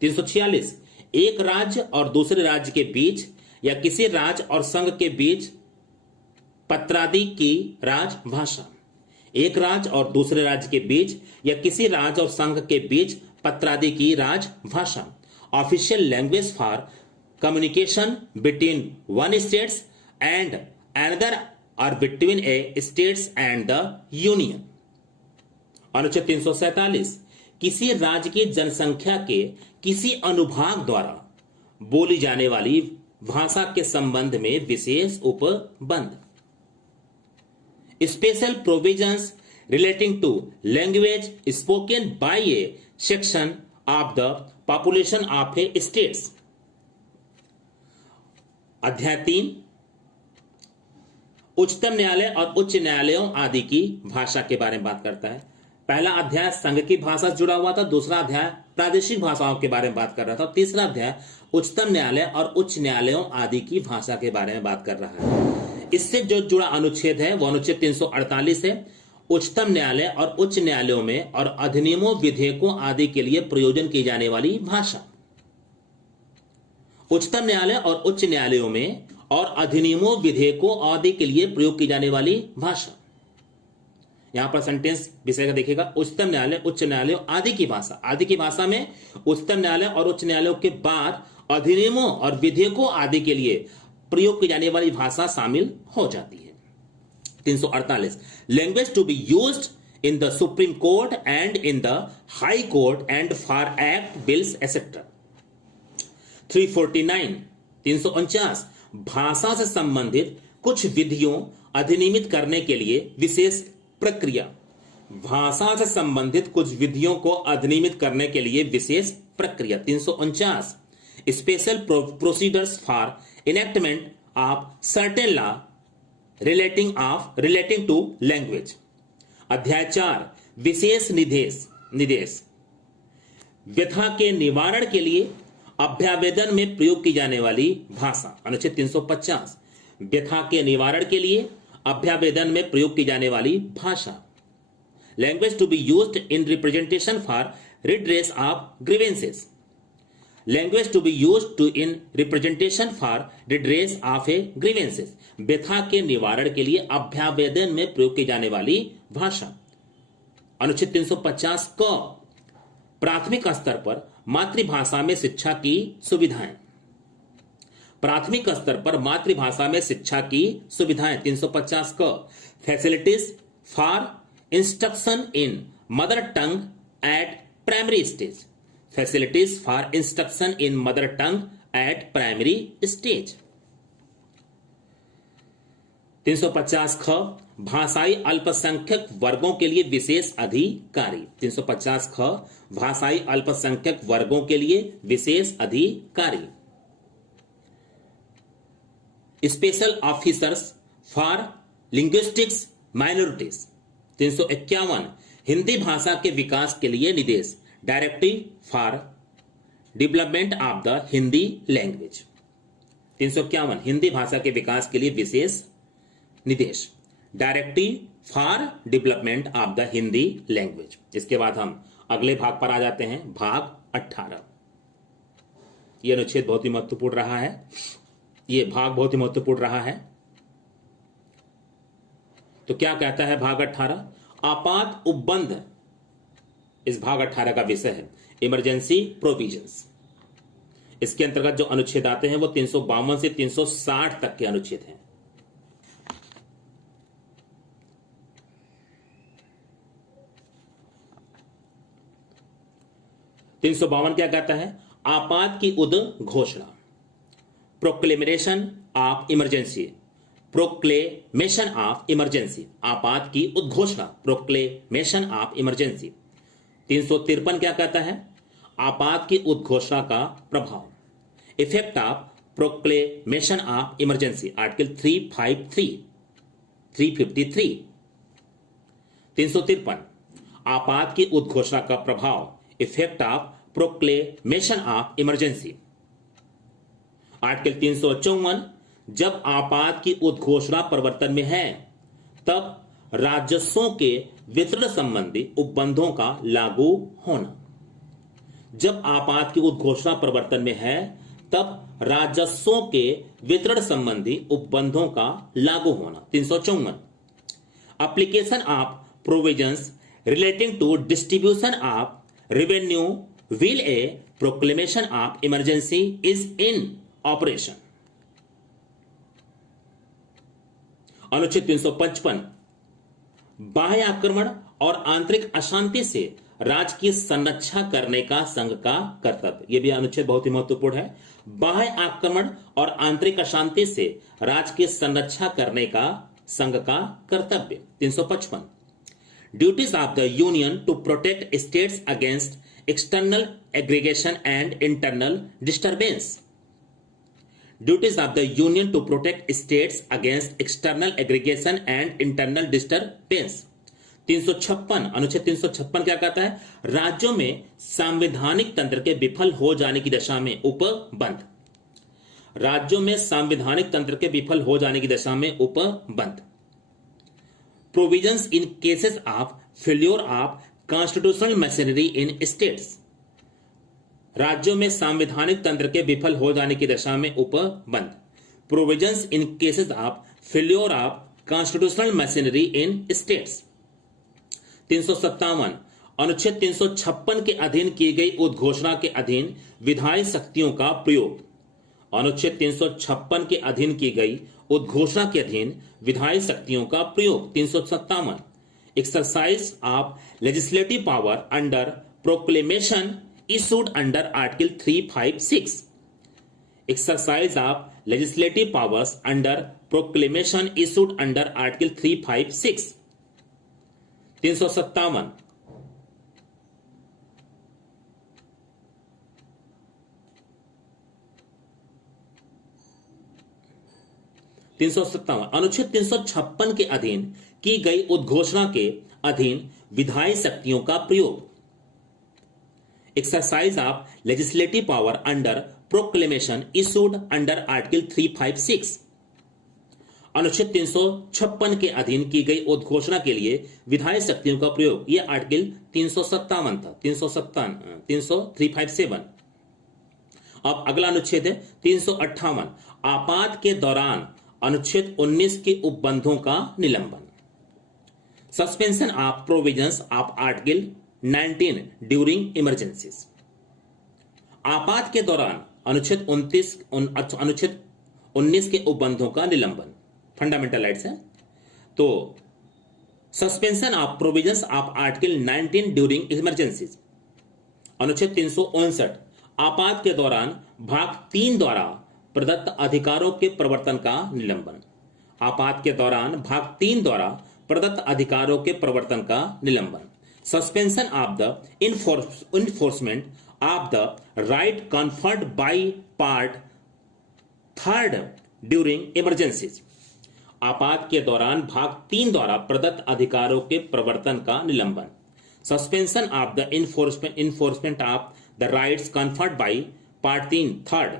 346 एक राज्य और दूसरे राज्य के बीच या किसी राज्य और संघ के बीच पत्रादि की राजभाषा। एक राज्य और दूसरे राज्य के बीच या किसी राज्य और संघ के बीच पत्रादि की राजभाषा। Official language for communication between one states and another और between a states and the union. अनुच्छेद 347 किसी राज्य की जनसंख्या के किसी अनुभाग द्वारा बोली जाने वाली भाषा के संबंध में विशेष उपबंध। Special provisions relating to language spoken by a section of the population of a states. अध्याय 3 उच्चतम न्यायालय और उच्च न्यायालयों आदि की भाषा के बारे में बात करता है। पहला अध्याय संघ की भाषा से जुड़ा हुआ था, दूसरा अध्याय प्रादेशिक भाषाओं के बारे में बात कर रहा था, तीसरा अध्याय उच्चतम न्यायालय और उच्च न्यायालयों आदि की भाषा के बारे में बात कर रहा है। इससे जो जुड़ा अनुच्छेद है वह अनुच्छेद 348 है। उच्चतम न्यायालय और उच्च न्यायालयों में और अधिनियमों विधेयकों आदि के लिए प्रयोजन की जाने वाली भाषा। उच्चतम न्यायालय और उच्च न्यायालयों में और अधिनियमों विधेयकों आदि के लिए प्रयोग की जाने वाली भाषा। यहां पर सेंटेंस विषय का देखिएगा, उच्चतम न्यायालय उच्च न्यायालय आदि की भाषा। आदि की भाषा में उच्चतम न्यायालय और उच्च न्यायालयों के बाद अधिनियमों और विधेयकों आदि के लिए प्रयोग की जाने वाली भाषा शामिल हो जाती है। 348 language to be used in the supreme court and in the high court and for act bills etcetera. 349 349 भाषा से संबंधित कुछ विधियों अधिनियमित करने के लिए विशेष प्रक्रिया। भाषा से संबंधित कुछ विधियों को अधिनियमित करने के लिए विशेष प्रक्रिया। 349 special procedures for enactment of certain law relating to language. अध्याय 4 विशेष निदेश व्यथा के निवारण के लिए अभ्यावेदन में प्रयोग की जाने वाली भाषा। अनुच्छेद 350 व्यथा के निवारण के लिए अभ्यावेदन में प्रयोग की जाने वाली भाषा। Language to be used in representation for redress of grievances. Language to be used to in representation for redress of a grievances. व्यथा के निवारण के लिए अभ्यावेदन में प्रयोग की जाने वाली भाषा। अनुच्छेद 350 क प्राथमिक स्तर पर मातृभाषा में शिक्षा की सुविधाएं। प्राथमिक स्तर पर मातृभाषा में शिक्षा की सुविधाएं 350 क facilities for instruction in mother tongue eight primary stage. Facilities for instruction in mother tongue eight primary stage. 350 ख भाषाई अल्पसंख्यक वर्गों के लिए विशेष अधिकारी। 350 ख भाषाई अल्पसंख्यक वर्गों के लिए विशेष अधिकारी। Special officers for linguistics minorities. 351 Hindi भाषा के विकास के लिए निर्देश। Directive for development of the Hindi language. 351 Hindi भाषा के विकास के लिए विशेष निर्देश। Directive for development of the Hindi language. इसके बाद हम अगले भाग पर आ जाते हैं, भाग 18। यह अनुच्छेद बहुत ही महत्वपूर्ण रहा है, यह भाग बहुत ही महत्वपूर्ण रहा है। तो क्या कहता है भाग 18? आपात उपबंध इस भाग 18 का विषय है। Emergency provisions. इसके अंतर्गत जो अनुच्छेद आते हैं वो 352 से 360 तक के अनुच्छेद हैं। तीन सौ 52 क्या कहता है? आपात की उद्घोषणा। Proclamation of emergency. Proclamation of emergency. आपात की उद्घोषणा। Proclamation of emergency. 353 क्या कहता है? आपात की उद्घोषणा का प्रभाव। Effect of proclamation of emergency. Article 353। 353 आपात की उद्घोषणा का प्रभाव। Effect of proclamation of emergency. Article 354 जब आपात की उद्घोषणा प्रवर्तन में है तब राजस्वों के वितरण संबंधी उपबंधों का लागू होना। जब आपात की उद्घोषणा प्रवर्तन में है तब राजस्वों के वितरण संबंधी उपबंधों का लागू होना। 354 application of provisions relating to distribution of revenue will a proclamation of emergency is in operation। अनुच्छेद 355 बाह्य आक्रमण और आंतरिक अशांति से राज्य की संरक्षा करने का संघ का कर्तव्य। यह भी अनुच्छेद बहुत ही महत्वपूर्ण है। बाह्य आक्रमण और आंतरिक अशांति से राज्य की संरक्षा करने का संघ का कर्तव्य। 355 duties of the union to protect states against external aggregation and internal disturbance। Duties of the union to protect states against external aggregation and internal disturbance। 356 अनुच्छेद 356 क्या कहता है? राज्यों में संवैधानिक तंत्र के विफल हो जाने की दशा में उपबंध। राज्यों में संवैधानिक तंत्र के विफल हो जाने की दशा में उपबंध। Provisions in cases of failure of constitutional machinery in states. राज्यों में संवैधानिक तंत्र के विफल हो जाने की दशा में उपबंध। Provisions in cases of failure of constitutional machinery in states. 357 अनुच्छेद 356 के अधीन की गई उद्घोषणा के अधीन विधायी शक्तियों का प्रयोग। अनुच्छेद 356 के अधीन की गई उद्घोषणा के अधीन विधायी शक्तियों का प्रयोग। 357 exercise of legislative power under proclamation issued under article 356। exercise of legislative powers under proclamation issued under article 356। 357 357 अनुच्छेद 356 के अधीन की गई उद्घोषणा के अधीन विधायी शक्तियों का प्रयोग। Exercise of legislative power under proclamation issued under article 356। अनुच्छेद 356 के अधीन की गई उद्घोषणा के लिए विधायी शक्तियों का प्रयोग, यह आर्टिकल 357 था, 357 अब अगला अनुच्छेद है 358, आपात के दौरान अनुच्छेद 19 के उपबंधों का निलंबन, suspension of provisions of article 19 during emergencies. आपात के दौरान अनुच्छेद 19 के उपबंधों का निलंबन, फंडामेंटल राइट्स है। तो suspension of provisions of article 19 during emergencies, अनुच्छेद 359, आपात के दौरान भाग 3 द्वारा प्रदत्त अधिकारों के प्रवर्तन का निलंबन, आपात के दौरान भाग 3 द्वारा प्रदत्त अधिकारों के प्रवर्तन का निलंबन, suspension of the enforcement of the right conferred by part 3 during emergencies, आपात के दौरान भाग 3 द्वारा प्रदत्त अधिकारों के प्रवर्तन का निलंबन, suspension of the enforcement of the rights conferred by part 3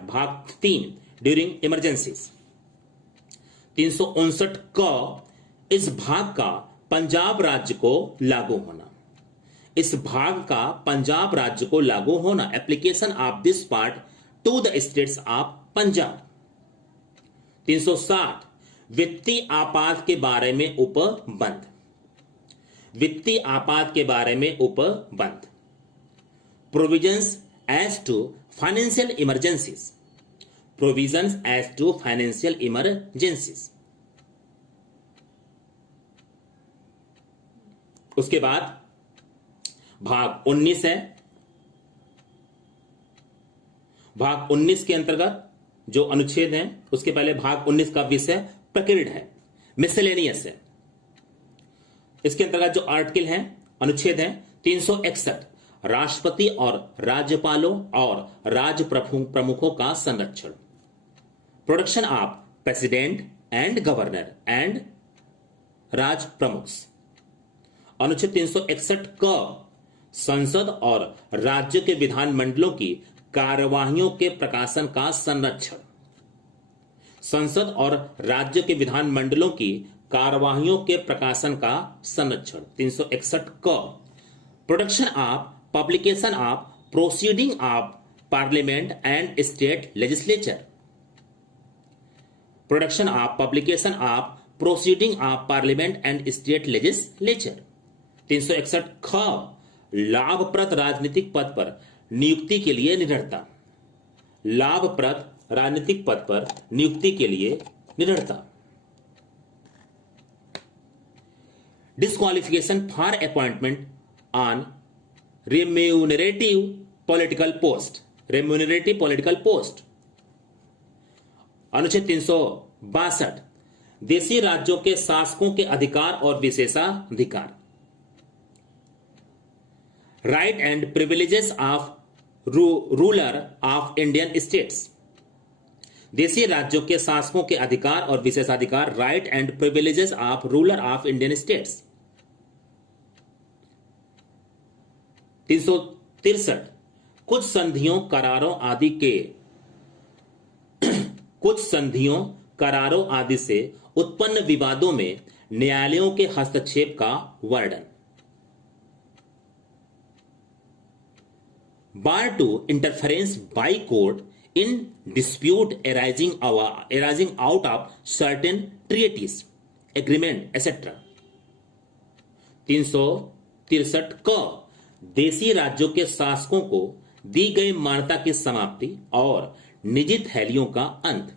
भाग 3 ड्यूरिंग इमरजेंसीज। 359 क, इस भाग का पंजाब राज्य को लागू होना, इस भाग का पंजाब राज्य को लागू होना, application of this part two the states of Punjab. 360, वित्तीय आपात के बारे में उपबंध, वित्तीय आपात के बारे में उपबंध, provisions as to financial emergencies, provisions as to financial emergencies. उसके बाद भाग 19 है, भाग 19 के अंतर्गत जो अनुच्छेद है, उसके पहले भाग 19 का विषय प्रकीर्ण है, मिसलेनियस है। इसके अंतर्गत जो आर्टिकल है, अनुच्छेद है 361, राष्ट्रपति और राज्यपालों और राज्य प्रमुखों का संरक्षण, protection of president and governor and Raj Pramukh. अनुच्छेद 361 क, संसद और राज्य के विधानमंडलों की कार्यवाहियों के प्रकाशन का संरक्षण, संसद और राज्य के विधानमंडलों की कार्यवाहियों के प्रकाशन का संरक्षण। 361 क, protection of publication of proceeding of parliament and state legislature, protection of publication of proceeding of parliament and state legislature. 361 ख, लाभप्रद राजनीतिक पद पर नियुक्ति के लिए निडरता, लाभप्रद राजनीतिक पद पर नियुक्ति के लिए निडरता। Disqualification for appointment on remunerative political post, remunerative political post. अनुच्छेद 362, देशी राज्यों के शासकों के अधिकार और विशेषाधिकार, right and privileges of ruler of Indian states, देशी राज्यों के शासकों के अधिकार और विशेषाधिकार, right and privileges of ruler of Indian states. 363, कुछ संधियों करारों आदि के कुछ संधियों करारों आदि से उत्पन्न विवादों में न्यायालयों के हस्तक्षेप का वर्णन, bar to interference by court in dispute arising out of certain treaties, agreement etc. 363 क, देशी राज्यों के शासकों को दी गई मान्यता की समाप्ति और निजी थैलियों का अंत,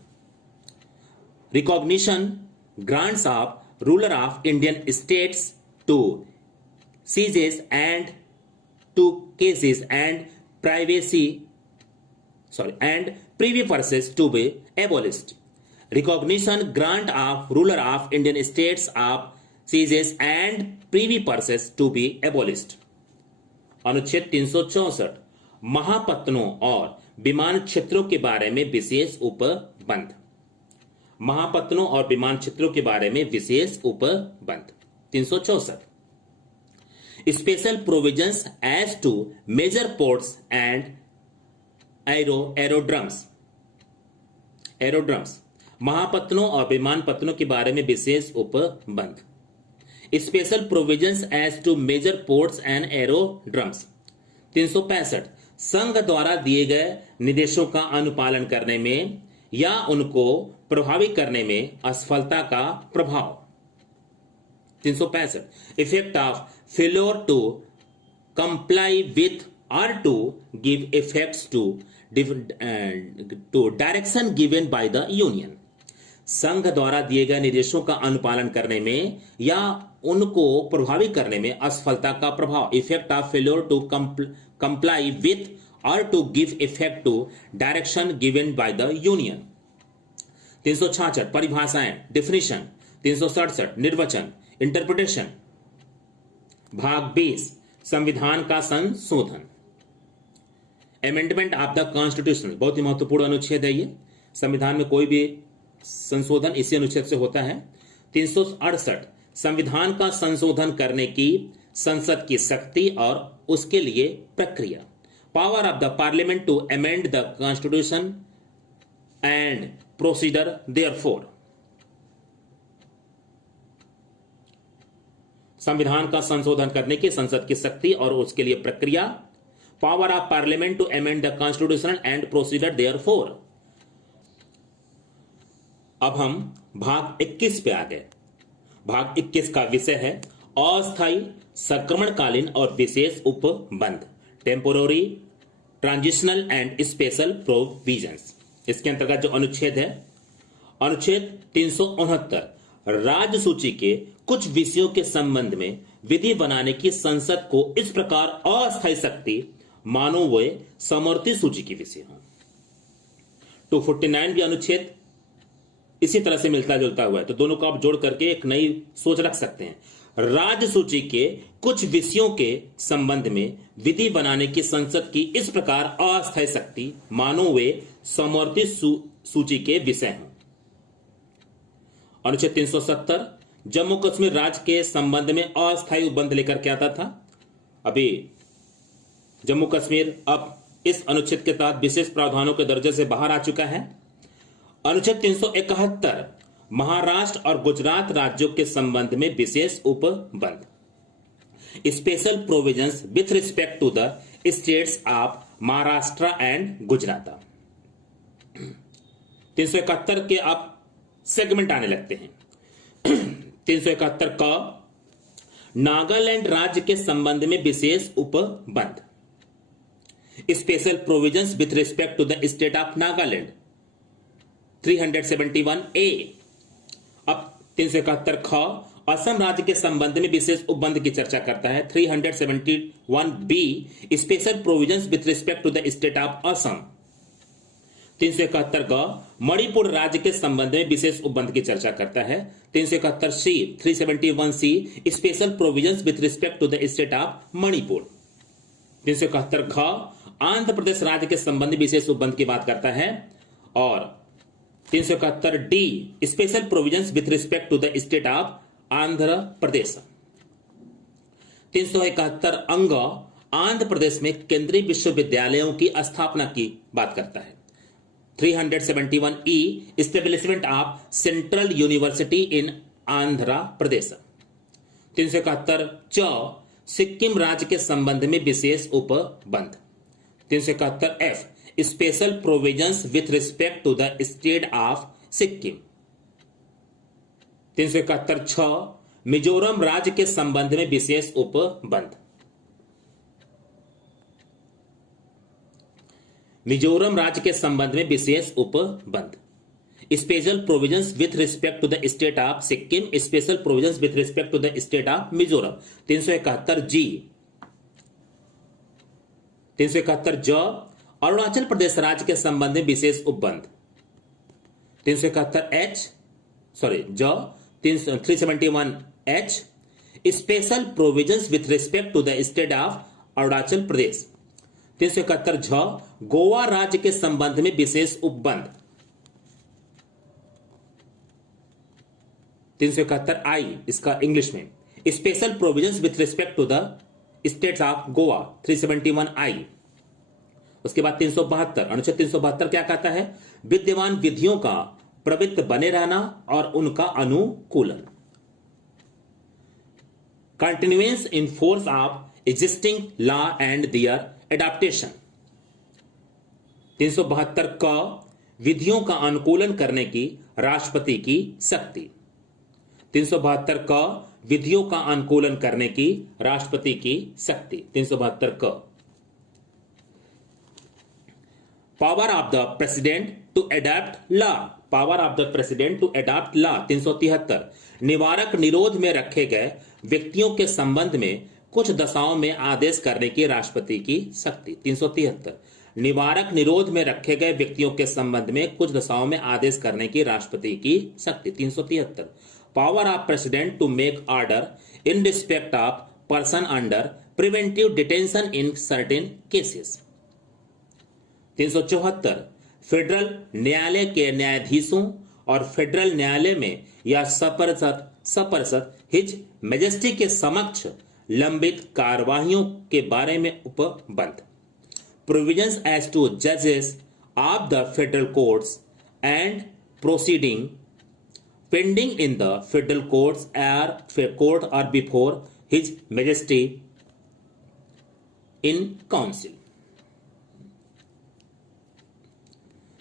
recognition grants of ruler of Indian states to cesses and to cases and privy purses to be abolished, recognition grant of ruler of Indian states of seizures and privy purses to be abolished। अनुच्छेद 364, महापत्तनों और विमान क्षेत्रों के बारे में विशेष उपबंध, महापत्तनों और विमान क्षेत्रों के बारे में विशेष उपबंध। 364, special provisions as to major ports and aerodromes, महापत्तनों और विमानपत्तनों के बारे में विशेष उपबंध। Special provisions as to major ports and aerodromes. 365 संघ द्वारा दिए गए निर्देशों का अनुपालन करने में या उनको प्रभावी करने में असफलता का प्रभाव। 365 effect of failure to comply with or to give effects to direction given by the union। संघ द्वारा दिए गए निर्देशों का अनुपालन करने में या उनको प्रभावी करने में असफलता का प्रभाव। Effect of failure to comply with और to give effect to direction given by the union. 366 परिभाषाएं डेफिनेशन। 367 निर्वचन इंटरप्रिटेशन। भाग 20 संविधान का संशोधन। अमेंडमेंट ऑफ द कॉन्स्टिट्यूशन बहुत ही महत्वपूर्ण अनुच्छेद है ये। संविधान में कोई भी संशोधन इसी अनुच्छेद से होता है। 368 संविधान का संशोधन करने की संसद की शक्ति और उसके लिए प्रक्रिया। Power of the parliament to amend the constitution and procedure therefor. संविधान का संशोधन करने की संसद की शक्ति और उसके लिए प्रक्रिया। Power of parliament to amend the constitution and procedure therefor. अब हम भाग 21 पे आ गए। भाग 21 का विषय है अस्थायी संक्रमणकालीन और विशेष उपबंध। Temporary transitional and special provisions. इसके अंतर्गत जो अनुच्छेद है अनुच्छेद 369 राज्य सूची के कुछ विषयों के संबंध में विधि बनाने की संसद को इस प्रकार अस्थायी शक्ति मानो वे समवर्ती सूची के विषय हों। 249 भी अनुच्छेद इसी तरह से मिलता जुलता हुआ है, तो दोनों को आप जोड़ करके एक नई सोच रख सकते हैं। राज्य सूची के कुछ विषयों के संबंध में विधि बनाने की संसद की इस प्रकार अस्थायी शक्ति मानो वे समवर्ती सूची के विषय हों। अनुच्छेद 370 जम्मू कश्मीर राज्य के संबंध में अस्थायी उपबंध लेकर के आता था। अभी जम्मू कश्मीर अब इस अनुच्छेद के तहत विशेष प्रावधानों के दर्जे से बाहर आ चुका है। अनुच्छेद 371 महाराष्ट्र और गुजरात राज्यों के संबंध में विशेष उपबंध। Special provisions with respect to the states of Maharashtra and Gujarat. 371 के अब सेगमेंट आने लगते हैं। 371 का नागालैंड राज्य के संबंध में विशेष उपबंध। Special provisions with respect to the state of Nagaland. 371A। अब 371 ख असम राज्य के संबंध में विशेष उपबंध की चर्चा करता है। 371B special provisions with respect to the state of Assam. 371 का मणिपुर राज्य के संबंध में विशेष उपबंध की चर्चा करता है। 371C 371C special provisions with respect to the state of Manipur. 371 घ आंध्र प्रदेश राज्य के संबंध में विशेष उपबंध की बात करता है। और 371D special provisions with respect to the state of Andhra Pradesh. 371 अंग आंध्र प्रदेश में केंद्रीय विश्वविद्यालयों की स्थापना की बात करता है। 371E establishment of central university in Andhra Pradesh. 371 च सिक्किम राज्य के संबंध में विशेष उपबंध। 371 F special provisions with respect to the state of Sikkim. 371 छ मिजोरम राज्य के संबंध में विशेष उपबंध। मिजोरम राज्य के संबंध में विशेष उपबंध। Special provisions with respect to the state of Sikkim. Special provisions with respect to the state of Mizoram. 371 G 371 ज अरुणाचल प्रदेश राज्य के संबंध में विशेष उपबंध। 371 एच सॉरी ज 371 H special provisions with respect to the state of Arunachal Pradesh. 371 झ गोवा राज्य के संबंध में विशेष उपबंध। 371 आई इसका इंग्लिश में special provisions with respect to the states of Goa. 371 I. उसके बाद 372 अनुच्छेद 372 क्या कहता है? विद्यमान विधियों का प्रवृत्त बने रहना और उनका अनुकूलन। Continuance in force of existing law and their adaptation. 372 क विधियों का अनुकूलन करने की राष्ट्रपति की शक्ति। 372 क विधियों का अनुकूलन करने की राष्ट्रपति की शक्ति। 372 क power of the president to adopt law. Power of the president to adopt law. 373 निवारक निरोध में रखे गए व्यक्तियों के संबंध में कुछ दशाओं में आदेश करने की राष्ट्रपति की शक्ति। 373 निवारक निरोध में रखे गए व्यक्तियों के संबंध में कुछ दशाओं में आदेश करने की राष्ट्रपति की शक्ति। 373 power of president to make order in respect of person under preventive detention in certain cases. 374 federal न्यायालय के न्यायाधीशों और फेडरल न्यायालय में या सपरसत हिज मैजेस्टी के समक्ष लंबित कार्यवाहियों के बारे में उपबंध। प्रोविजंस एज टू जजेस of the federal courts and proceeding pending in the federal courts court और before his majesty in council.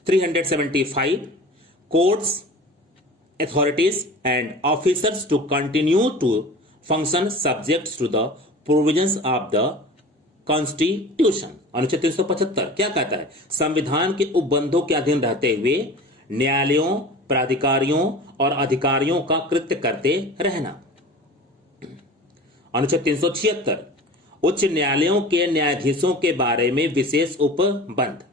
375 courts, authorities and officers to continue to function subject to the provisions of the Constitution। अनुच्छेद 375 क्या कहता है? संविधान के उपबंधों के अधीन रहते हुए न्यायालयों, प्राधिकारियों और अधिकारियों का कृत्य करते रहना। अनुच्छेद 376 उच्च न्यायालयों के न्यायाधीशों के बारे में विशेष उपबंध।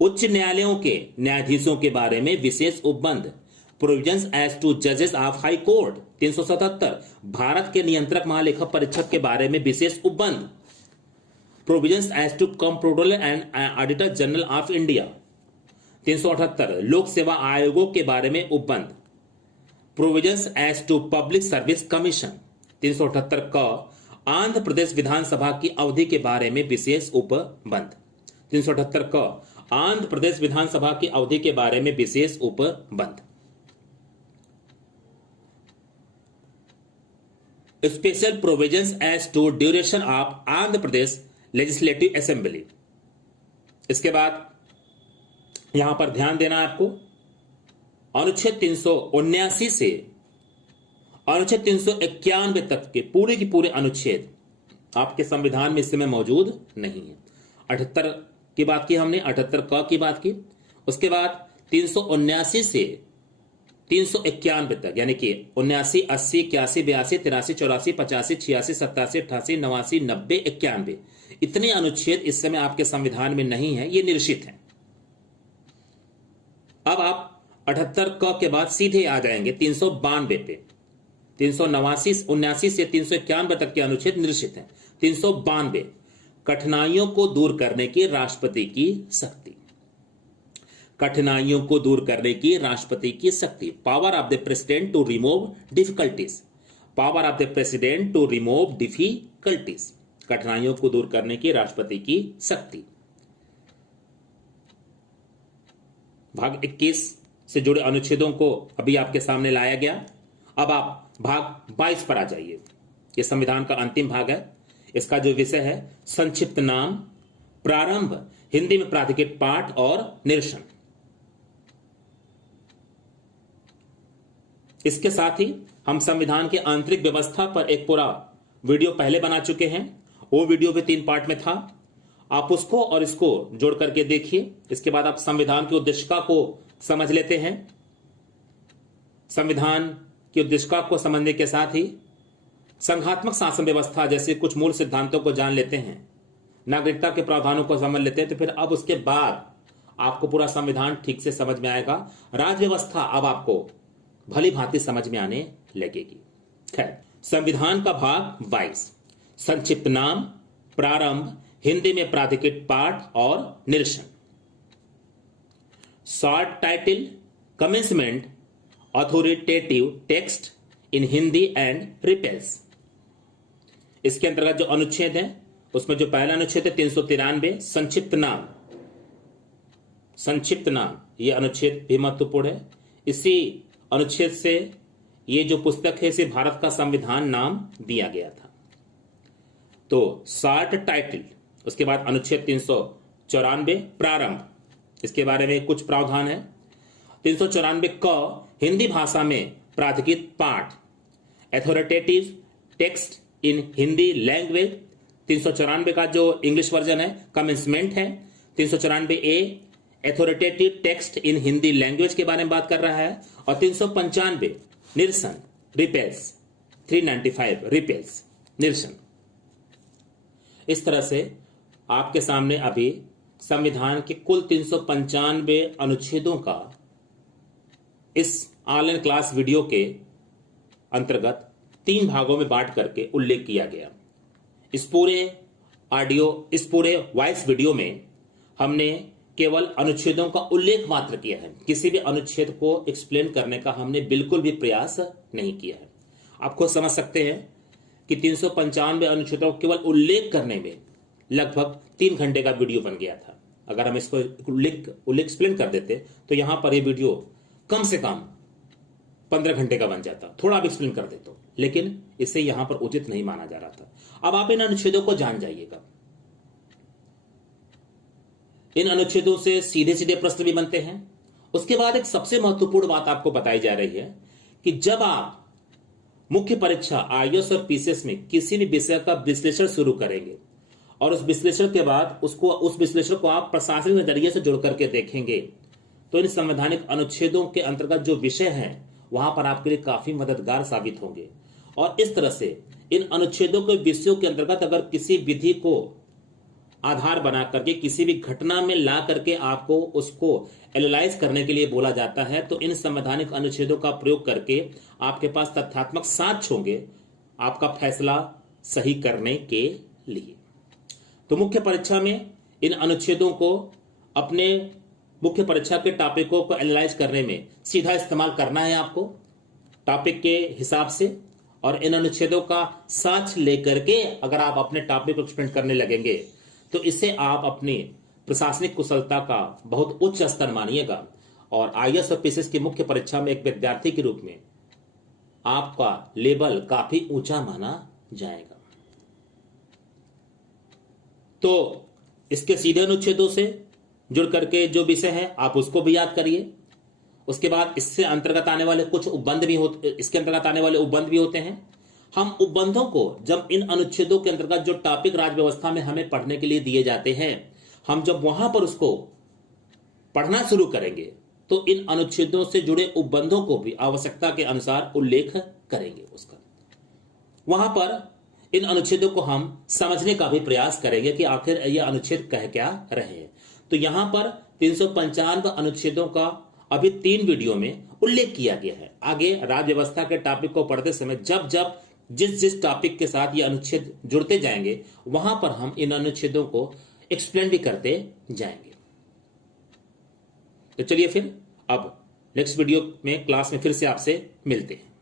उच्च न्यायालयों के न्यायाधीशों के बारे में विशेष उपबंध। प्रोविजंस एज टू जजेस ऑफ हाई कोर्ट। 377 भारत के नियंत्रक महालेखा परीक्षक के बारे में विशेष उपबंध। Provisions as to controller and auditor general of India. 378 लोक सेवा आयोगों के बारे में उपबंध। Provisions as to public service commission. 378 का आंध्र प्रदेश विधानसभा की अवधि के बारे में विशेष उपबंध। 378 का आंध्र प्रदेश विधानसभा की अवधि के बारे में विशेष उपबंध। Special provisions as to duration of Andhra Pradesh legislative assembly. इसके बाद यहां पर ध्यान देना है आपको, अनुच्छेद 379 से अनुच्छेद 391 तक के पूरे की पूरे अनुच्छेद आपके संविधान में इस समय मौजूद नहीं है। 78 की बात की हमने, 78 क की बात की। उसके बाद 379 से 391 तक, यानी कि 79, 80, 81, 82, 83, 84, 85, 86, 87, 88, 89, 90, 91 इतने अनुच्छेद इस समय आपके संविधान में नहीं है, ये निरसित हैं। अब आप 78 क के बाद सीधे आ जाएंगे 392 पे। 379 से 391 तक के अनुच्छेद निरसित हैं। 392 कठिनाइयों को दूर करने की राष्ट्रपति की शक्ति। कठिनाइयों को दूर करने की राष्ट्रपति की शक्ति। Power of the president to remove difficulties. Power of the president to remove difficulties. कठिनाइयों को दूर करने की राष्ट्रपति की शक्ति। भाग 21 से जुड़े अनुच्छेदों को अभी आपके सामने लाया गया। अब आप भाग 22 पर आ जाइए। यह संविधान का अंतिम भाग है। इसका जो विषय है संक्षिप्त नाम, प्रारंभ, हिंदी में प्राधिकृत पाठ और निरसन। इसके साथ ही हम संविधान की आंतरिक व्यवस्था पर एक पूरा वीडियो पहले बना चुके हैं। वो वीडियो भी 3 पार्ट में था। आप उसको और इसको जोड़ करके देखिए। इसके बाद आप संविधान की उद्देशिका को समझ लेते हैं। संविधान की उद्देशिका को समझने के साथ ही संघात्मक शासन व्यवस्था जैसे कुछ मूल सिद्धांतों को जान लेते हैं, नागरिकता के प्रावधानों को समझ लेते हैं, तो फिर अब उसके बाद आपको पूरा संविधान ठीक से समझ में आएगा। राज्य व्यवस्था अब आपको भली भांति समझ में आने लगेगी। खैर, संविधान का भाग 22 संक्षिप्त नाम, प्रारंभ, हिंदी में प्राधिकृत पाठ और निरसन। Short title, commencement, authoritative text in Hindi and repels. इसके अंतर्गत जो अनुच्छेद है उसमें जो पहला अनुच्छेद है 393 संक्षिप्त नाम। संक्षिप्त नाम, यह अनुच्छेद भी महत्वपूर्ण है। इसी अनुच्छेद से ये जो पुस्तक है इसे भारत का संविधान नाम दिया गया था। तो शार्ट टाइटल, उसके बाद अनुच्छेद 394 प्रारंभ, इसके बारे में कुछ प्रावधान है। 394 क हिंदी भाषा में प्राधिकृत पाठ, authoritative text in Hindi language. 394 का जो इंग्लिश वर्जन है कमेंसमेंट है। 394 A authoritative text in Hindi language के बारे में बात कर रहा है। और 395 निरसन रिपेल्स, 395 रिपेल्स निरसन। इस तरह से आपके सामने अभी संविधान के कुल 395 अनुच्छेदों का इस ऑनलाइन क्लास वीडियो के अंतर्गत 3 भागों में बांट करके उल्लेख किया गया। इस पूरे वॉइस वीडियो में हमने केवल अनुच्छेदों का उल्लेख मात्र किया है, किसी भी अनुच्छेद को एक्सप्लेन करने का हमने बिल्कुल भी प्रयास नहीं किया है। आप खुद समझ सकते हैं कि 395 अनुच्छेदों को केवल उल्लेख करने में लगभग 3 घंटे का वीडियो बन गया था। अगर हम इसको उल्लेख एक्सप्लेन कर देते तो यहां पर यह वीडियो कम से कम 15 घंटे का बन जाता, थोड़ा भी एक्सप्लेन कर देते, लेकिन इसे यहां पर उचित नहीं माना जा रहा था। अब आप इन अनुच्छेदों को जान जाइएगा। इन अनुच्छेदों से सीधे सीधे प्रश्न भी बनते हैं। उसके बाद एक सबसे महत्वपूर्ण बात आपको बताई जा रही है कि जब आप मुख्य परीक्षा आईएएस और पीसीएस में किसी भी विषय का विश्लेषण शुरू करेंगे और उस विश्लेषण के बाद उस विश्लेषण को आप प्रशासनिक नजरिए से जुड़ करके देखेंगे, तो इन संवैधानिक अनुच्छेदों के अंतर्गत जो विषय हैं वहां पर आपके लिए काफी मददगार साबित होंगे। और इस तरह से इन अनुच्छेदों के विषयों के अंतर्गत अगर किसी विधि को आधार बना करके किसी भी घटना में ला करके आपको उसको एनालाइज करने के लिए बोला जाता है, तो इन संवैधानिक अनुच्छेदों का प्रयोग करके आपके पास तथ्यात्मक साक्ष्य होंगे आपका फैसला सही करने के लिए। तो मुख्य परीक्षा में इन अनुच्छेदों को अपने मुख्य परीक्षा के टॉपिकों को एनालाइज करने में सीधा इस्तेमाल करना है आपको टॉपिक के हिसाब से। और इन अनुच्छेदों का साक्ष्य लेकर के अगर आप अपने टॉपिक को एक्सप्लेन करने लगेंगे तो इससे आप अपनी प्रशासनिक कुशलता का बहुत उच्च स्तर मानिएगा और आईएएस और पीसीएस की मुख्य परीक्षा में एक विद्यार्थी के रूप में आपका लेवल काफी ऊंचा माना जाएगा। तो इसके सीधे अनुच्छेदों से जुड़ करके जो विषय है आप उसको भी याद करिए। उसके बाद इससे अंतर्गत आने वाले कुछ उपबंध भी होते, इसके अंतर्गत आने वाले उपबंध भी होते हैं। हम उपबंधों को जब इन अनुच्छेदों के अंतर्गत जो टॉपिक राज्य व्यवस्था में हमें पढ़ने के लिए दिए जाते हैं, हम जब वहां पर उसको पढ़ना शुरू करेंगे तो इन अनुच्छेदों से जुड़े उपबंधों को भी आवश्यकता के अनुसार उल्लेख करेंगे उसका। वहां पर इन अनुच्छेदों को हम समझने का भी प्रयास करेंगे कि आखिर ये अनुच्छेद कह क्या रहे हैं। तो यहां पर 395 अनुच्छेदों का अभी 3 वीडियो में उल्लेख किया गया है। आगे राज्य व्यवस्था के टॉपिक को पढ़ते समय जब जब जिस टॉपिक के साथ ये अनुच्छेद जुड़ते जाएंगे वहां पर हम इन अनुच्छेदों को एक्सप्लेन भी करते जाएंगे। तो चलिए फिर अब नेक्स्ट वीडियो में क्लास में फिर से आपसे मिलते हैं।